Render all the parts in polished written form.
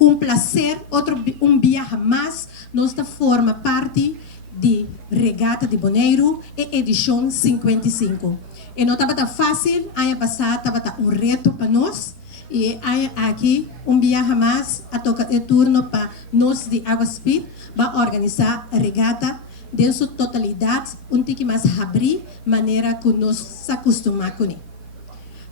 com prazer, viaje mais, nós forma parte de Regata de Bonaire e edição 55. E não estava fácil, ano passado estava reto para nós, e aqui viaje mais, a tocar o turno para nós de Água Speed, vai organizar a regata de sua totalidade, que mais abrir, maneira que nós se acostumamos com ele.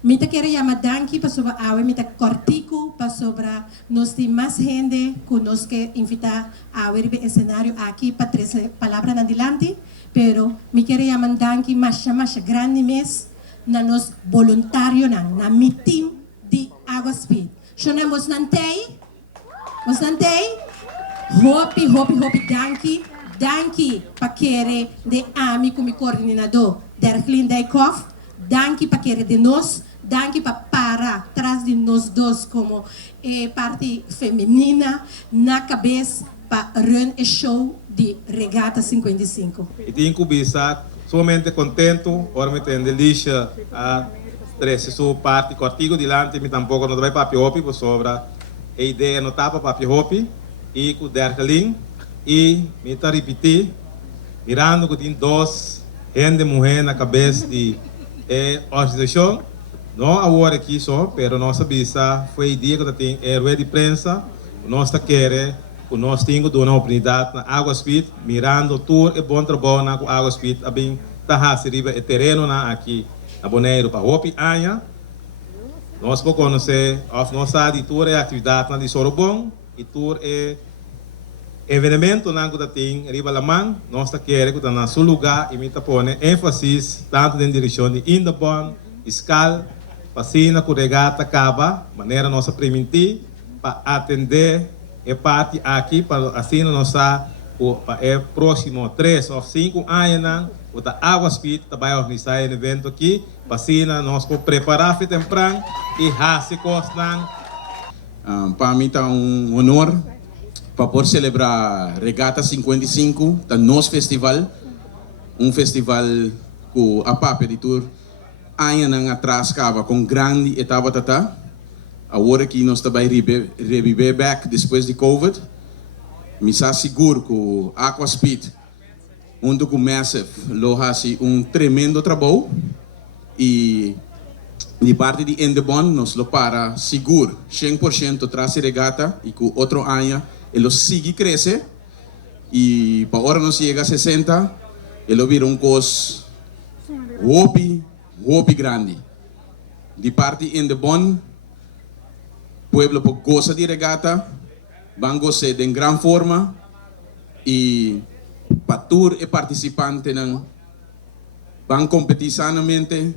Mita quero chamar danke para sobre a mita cortico para sobre nós tem mais gente que nós que invitar a ver o cenário aqui para trazer palavras adelante, pero me quero chamar danke mais grande mês na nos voluntário na meeting de Água Speed. Chonamos nantei, nós nantei, hope danke para querer de ami como coordenador Derklin Dijkhoff, danke para querer de nós. Danke para atrás de nós dois como parte feminina na cabeça para run o show de Regata 55. E tenho que estar somente contento, ora me tem delícia a trazer sua parte cortigo delante, me tampouco não vai papi hopi por sobre a ideia não tapa papi hopi e com Derklin e me tá repetir mirando que tem dois gente mulher na cabeça de organização. Não agora aqui só, pero nossa visa foi o dia que tem herói de prensa, nós queremos, nós temos uma oportunidade na Água Speed, mirando tudo e bom trabalho na Água Speed, a bem tá recebendo o terreno na aqui na Bonaire para hopi anha, nós podemos conhecer, nós sabemos tudo é atividade na de Sorobong e tudo é evento na que tem riba lamang, nós queremos que na seu lugar e me tá pondo ênfase tanto na direção de Indabon, Escal Pasina com regata acaba, maneira nossa permitir para atender a parte aqui para assim nossa para o próximo 3 ou 5 anos o da Água Speed vai organizar um evento aqui, pasina nós vamos preparar temprano e hace costan. Para mim está honor para poder celebrar Regata 55 da nosso festival, festival com a Pape de Tour. Anos nang atrás acaba com grande etapa tata. Agora que nós também reviver back depois de Covid. Me está seguro que Aqua Speed, junto com Massive, lo hace tremendo trabalho e de parte de Indabon nós lo para seguro 100% traz regata e que outro ano ele sigue crescer e para hora nós chega a 60 ele vira cos hobby grande. De parte Indabon, pueblo goza de regata, van gozar de gran forma e patur e participante ng van competir sanamente.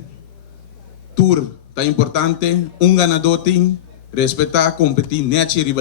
Tour tá importante, ganador tem respeitar competir net